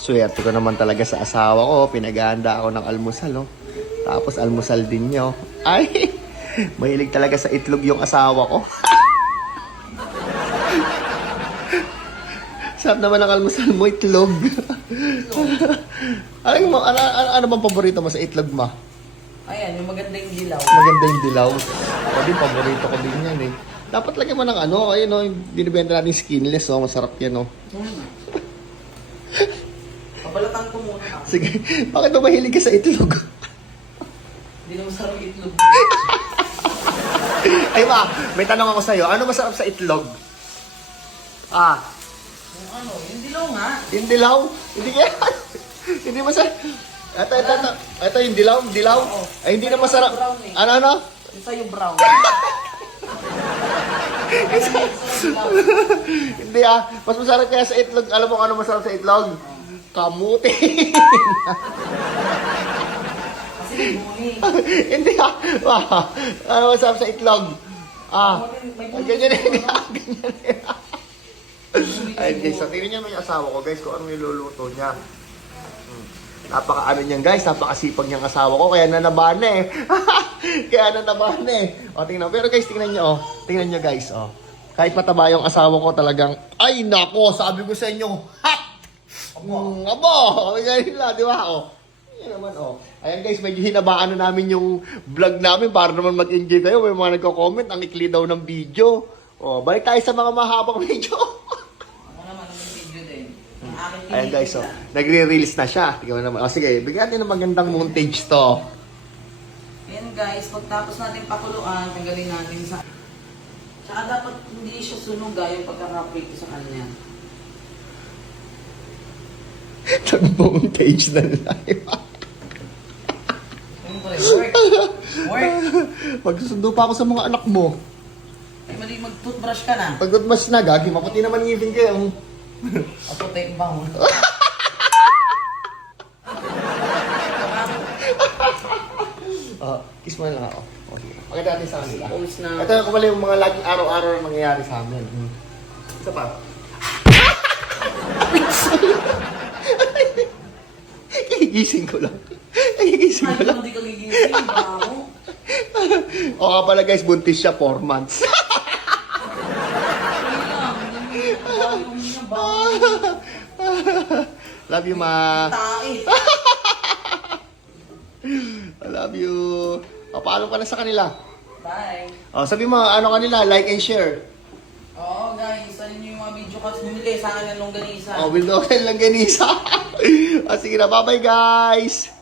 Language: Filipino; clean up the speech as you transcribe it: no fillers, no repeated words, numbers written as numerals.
Swerte ko naman talaga sa asawa ko. Pinag-aanda ako ng almusal, oh. Tapos almusal din niyo. Ay, mahilig talaga sa itlog yung asawa ko. Sarap naman ang almusal mo, itlog. Ano bang paborito mo sa itlog, ma? Ayan, yung maganda yung dilaw. Maganda yung dilaw. Ako din, paborito ko din yan eh. Dapat lagyan mo ng ano, ayun o, binibenta natin skinless, oh. Masarap yan, oh. Pabalatan ko muna. Sige, bakit ba mahilig ka sa itlog? Hindi na masarap yung itlog. Ay ma, may tanong ako sa'yo. Ano masarap sa itlog? Ah, Yung ano, yung dilaw nga. yung dilaw? Hindi kaya. Hindi masarap. Ito yung dilaw. Oo. Ay, hindi na masarap. Brown eh. Ano? Yung sa'yo brown. Hindi ah. Mas masarap kaya sa itlog. Alam mo kung ano masarap sa itlog? Kamuti. Kasi may buni. Hindi ah. Ano masarap sa itlog? May buni. Ganyan. Ay guys, so tingnan niyo yung asawa ko guys kung anong niluluto niya. Napaka-ano niyan guys, napakasipag niyang asawa ko kaya nanabana eh. Kaya nanabana eh. O tingnan, pero guys tingnan niyo oh. Tingnan niyo guys oh. Kahit mataba yung asawa ko talagang ay nako, sabi ko sa inyo, hot. Abo, ganyan lang, di ba oh. Yan naman oh. Ayan guys, medyo hinabaan na namin yung vlog namin para naman mag-enjoy kayo. May mga nagko-comment, ang ikli daw ng video. Oh, balik tayo sa mga mahabang video. Ako naman ang video din. Ang aking Ayan guys, so, nagre-reels na siya. Tingnan mo naman. O sige, bigyan natin ng magandang montage to. Ayan guys, pagtapos natin pakuluan, tanggalin natin sa... Tsaka dapat hindi siya sunog yung pagka-wrap sa kanya. Nag-montage na live. Siyempre, work. Magsusundo pa ako sa mga anak mo. Ay, mali mag-toothbrush ka na. Pagod mas na, gagi, maputi naman ngipin kayo. Ako, take bang. Kiss mo na lang ako. Okay. Pakita natin sa kanila. Always na. Ito yung kumali yung mga laging araw-araw na nangyayari sa amin. Isa pa. Gigising ko lang. Gigising ko Ay, lang. hindi ka gigising. Bravo. O nga pala guys, buntis siya 4 months. Love you, ma. Tae. I love you. O, paalam ka na sa kanila. Bye. O, sabi mo, ano kanila, like and share. Oo guys, ano nyo yung mga video cuts bumili sa akin ng longganisa. O, will do lang ganisa. O, sige na, bye-bye guys.